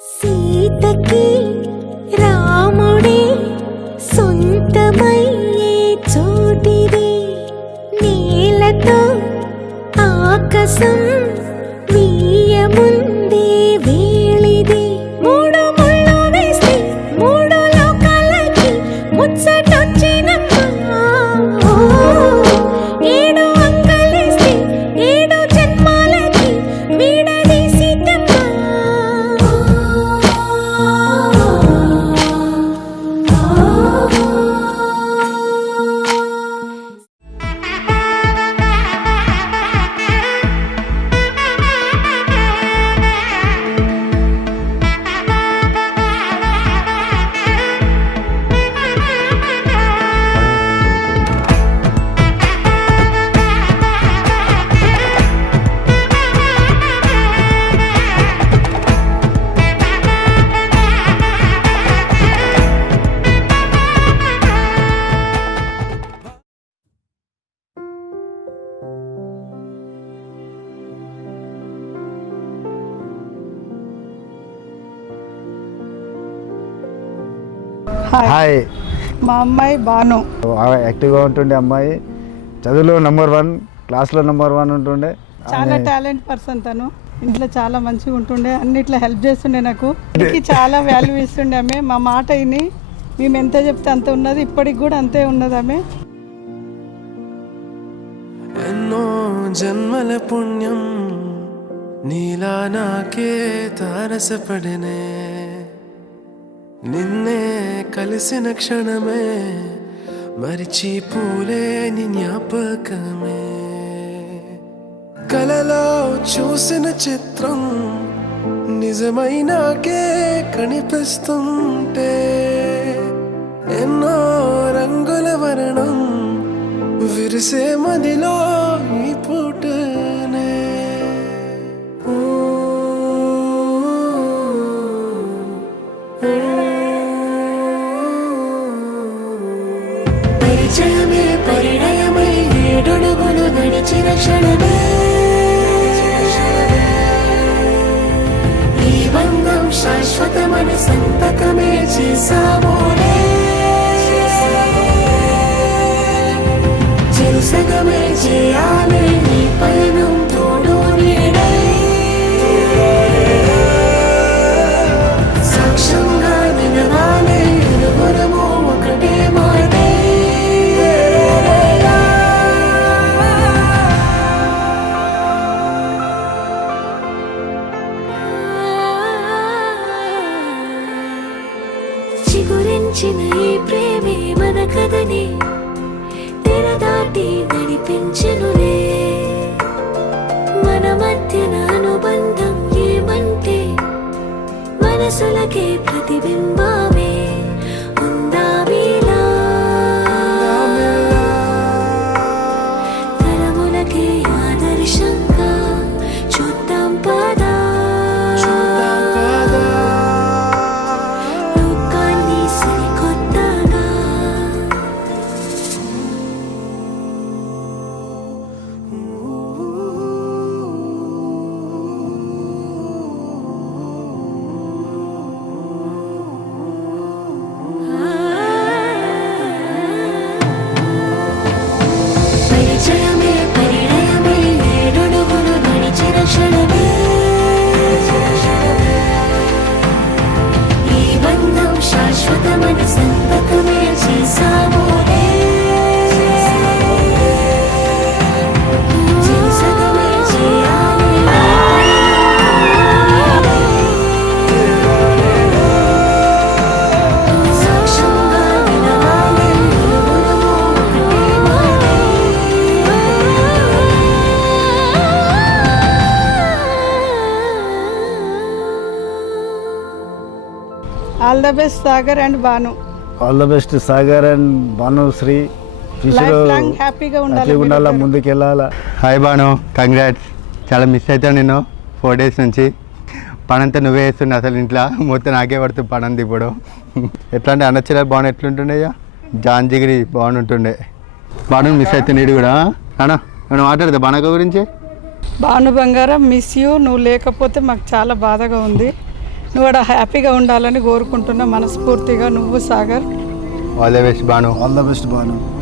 సీతకి రాముడే సొంతమయ్యే చోటిది, నేలతో ఆకాశం వీయముందే వేళిది. మూడు ముళ్ళు వేస్తే మూడు లోకాలకి ముచ్చటొచ్చినమ్మా. ఏడు అంకలేస్తే ఏడు జన్మాలకి వీడదీసితమ్మా. హాయ్. మా అమ్మాయి బాను. యాక్టివ్గా ఉంటుండే అమ్మాయి, చదువులో నెంబర్ 1, క్లాస్లో నెంబర్ 1 ఉంటుండే. చాలా టాలెంట్ పర్సన్ తను. ఇంట్లో చాలా మంచిగా ఉంటుండే, అన్నిట్లో హెల్ప్ చేస్తుండే. నాకు చాలా వాల్యూ ఇస్తుండే ఆమె. మా మాట విని మేము ఎంత చెప్తే అంత ఉన్నది, ఇప్పటికి కూడా అంతే ఉన్నది ఆమె. ఎన్నో జన్మల పుణ్యం నీలా నాకే తారసపడనే, నిన్నే కలిసిన క్షణమే మరిచిపోలేని జ్ఞాపకమే. కలలో చూసిన చిత్రం నిజమైనాకే కనిపిస్తుంటే, ఎన్నో రంగుల వర్ణం విరిసే మదిలో ఈ పూటనే. పరిచయమే పరిణయమై ఏడడుగులు నడిచిన క్షణమే, ఈ బంధం శాశ్వతమని సంతకమే చేసామోనే. చెరుసగమే చేయాలి ఈ పయనం తోడు నీడై, సాక్ష్యంగా నిలవాలి ఇరువురము ఒకటే మాటే. చిగురించిన ఈ ప్రేమే మన కథని తెరదాటి నడిపించెనులే. మన మధ్యన అనుబంధం ఏమంటే మనసులకే ప్రతిబింబమే ఉందామీలా. తరములకే ఆదర్శంగా చూద్దాం పదా, లోకాన్ని సరికొత్తగా. పరిచయమే పరిణయమై ఏడడుగులు నడిచిన క్షణమే, ఈ బంధం శాశ్వతమని సంతకమే చేసామోనే. చెరుసగమే చేయాలి సాక్ష్యంగా నిలవాలి ఇరువురము ఒకటే మాటే. All the best Sagar and Bhanu. All the best Sagar and Bhanushree. Life long హ్యాపీగా ఉండాలి. ఉండాలా, ముందుకు వెళ్ళాలా. Hi Bhanu, congrats. చాలా మిస్ అవుతాను నేను 4 days నుంచి. పనంతా నువ్వే వేస్తుండే, అసలు ఇంట్లో మొత్తం నాకే పడుతుంది పనంతా ఇప్పుడు. ఎట్లా అంటే అన్నచ్చల బాగుంది, ఎట్లుంటుండే ఇక జాన్ జిగిరి బాగుంటుండే. బాను మిస్ అవుతుంది ఇది కూడా. అన్నా మనం మాట్లాడదా బానక గురించి? భాను బంగారం, మిస్ యూ. నువ్వు లేకపోతే మాకు చాలా బాధగా ఉంది. నువ్వు కూడా హ్యాపీగా ఉండాలని కోరుకుంటున్నా మనస్ఫూర్తిగా. నువ్వు Sagar. All the best Bhanu. All the best Banu.